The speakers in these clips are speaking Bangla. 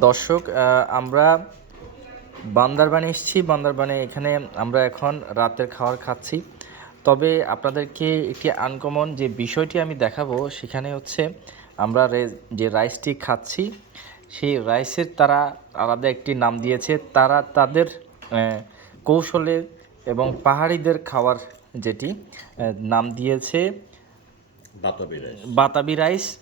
দর্শক আমরা বান্দারবানে এসেছি। বান্দারবানে এখানে আমরা এখন রাতের খাবার খাচ্ছি। তবে আপনাদেরকে একটি আনকমন যে বিষয়টি আমি দেখাবো সেখানে হচ্ছে আমরা রে- যে রাইসটি খাচ্ছি সেই রাইসের তারা আলাদা একটি নাম দিয়েছে। তারা তাদের আহ, কৌশলে এবং পাহাড়িদের খাওয়ার যেটি নাম দিয়েছে বাতাবি রাইস বাতাবি রাইস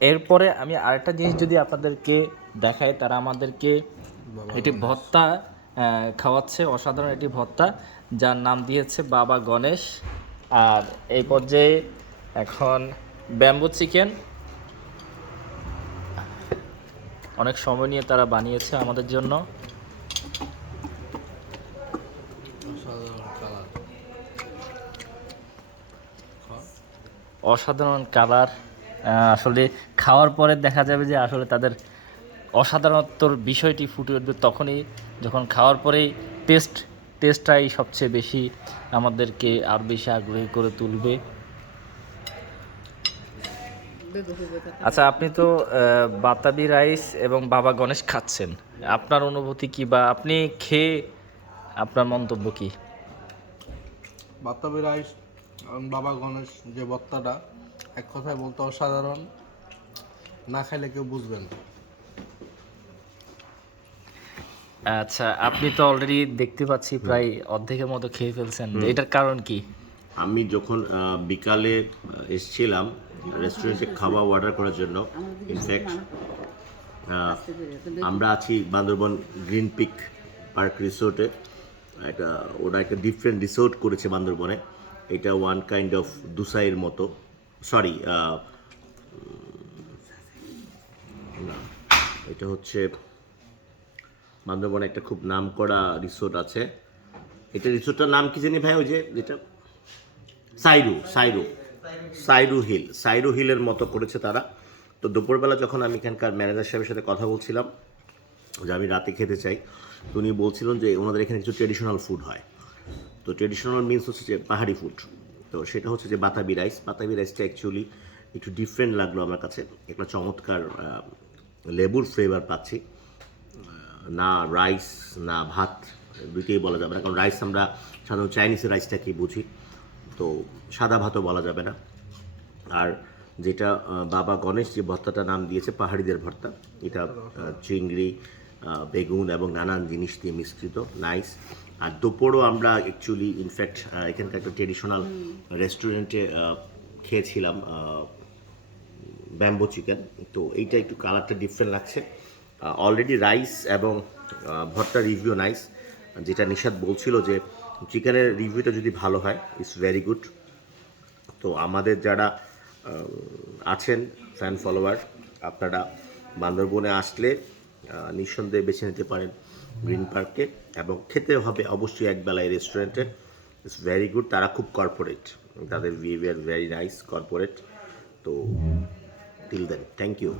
এরপরে আমি আরেকটা জিনিস যদি আপনাদেরকে দেখাই তারা আমাদেরকে এটি ভর্তা আহ, খাওয়াচ্ছে অসাধারণ একটি ভর্তা যার নাম দিয়েছে বাবা গণেশ। আর এই পর্যায়ে এখন ব্যাম্বু চিকেন। অনেক সময় নিয়ে তারা বানিয়েছে আমাদের জন্য। অসাধারণ কালার আসলে খাওয়ার পরে দেখা যাবে যে আসলে তাদের অসাধারণত্বর বিষয়টি ফুটে উঠবে তখনই যখন খাওয়ার পরেই টেস্ট টেস্টটাই সবচেয়ে বেশি আমাদেরকে আর বেশি আগ্রহী করে তুলবে। আচ্ছা আপনি তো বাতাবি রাইস এবং বাবা গণেশ খাচ্ছেন। আপনার অনুভূতি কি বা আপনি খেয়ে আপনার মন্তব্য কি? বাতাবি রাইস বাবা গণেশ যে বত্তাটা এক কথায় বলতে অসাধারণ। না খাইলে কেউ বুঝবেন না। আচ্ছা আপনি তো অলরেডি দেখতে পাচ্ছি প্রায় অর্ধেকের মতো খেয়ে ফেলছেন। এটার কারণ কি? আমি যখন বিকালে এসেছিলাম রেস্টুরেন্টে খাওয়া অর্ডার করার জন্য ইনফ্যাক্ট আমরা আছি বান্দরবন গ্রিন পিক পার্ক রিসোর্টে। একটা ওরা একটা ডিফারেন্ট রিসোর্ট করেছে বান্দরবনে। এটা ওয়ান কাইন্ড অফ দুসাইয়ের মতো। সরি না, এটা হচ্ছে বান্দরবনে একটা খুব নাম করা রিসোর্ট আছে। এটা রিসোর্টটার নাম কি জানি ভাই? ওই যে যেটা সাইরু সাইরু সাইরু হিল, সাইরু হিলের মতো করেছে তারা। তো দুপুরবেলা যখন আমি এখানকার ম্যানেজার সাহেবের সাথে কথা বলছিলাম, যে আমি রাতে খেতে চাই, তো উনি বলছিলেন যে ওনাদের এখানে কিছু ট্রেডিশনাল ফুড হয়। তো ট্রেডিশনাল মিনস হচ্ছে যে পাহাড়ি ফুড তো সেটা হচ্ছে যে বাতাবি রাইস বাতাবি রাইসটা অ্যাকচুয়ালি একটু ডিফারেন্ট লাগল আমার কাছে। একটা চমৎকার লেবুর ফ্লেভার পাচ্ছি। না রাইস না ভাত, দুইটাই বলা যাবে না। কারণ রাইস আমরা সাধারণত চাইনিজের রাইসটাকেই বুঝি। তো সাদা ভাতও বলা যাবে না। আর যেটা বাবা গণেশ যে ভর্তাটা নাম দিয়েছে, পাহাড়িদের ভর্তা, এটা চিংড়ি বেগুন এবং নানান জিনিস দিয়ে মিশ্রিত। নাইস আর দুপুরও আমরা অ্যাকচুয়ালি ইনফ্যাক্ট এখানকার একটা ট্রেডিশনাল রেস্টুরেন্টে খেয়েছিলাম ব্যাম্বো চিকেন তো এইটা একটু কালারটা ডিফারেন্ট লাগছে। অলরেডি রাইস এবং ভর্তা রিভিউ নাইস যেটা নিশাদ বলছিল যে চিকেনের রিভিউটা যদি ভালো হয় ইটস ভেরি গুড তো আমাদের যারা আছেন ফ্যান ফলোয়ার আপনারা বান্দরবনে আসলে নিঃসন্দেহে বেছে নিতে পারেন গ্রিন পার্কে এবং খেতে হবে অবশ্যই একবেলা এই রেস্টুরেন্টে। ইটস ভেরি গুড তারা খুব কর্পোরেট তাদের বিহেভিয়ার ভেরি নাইস কর্পোরেট তো টিল দেন থ্যাংক ইউ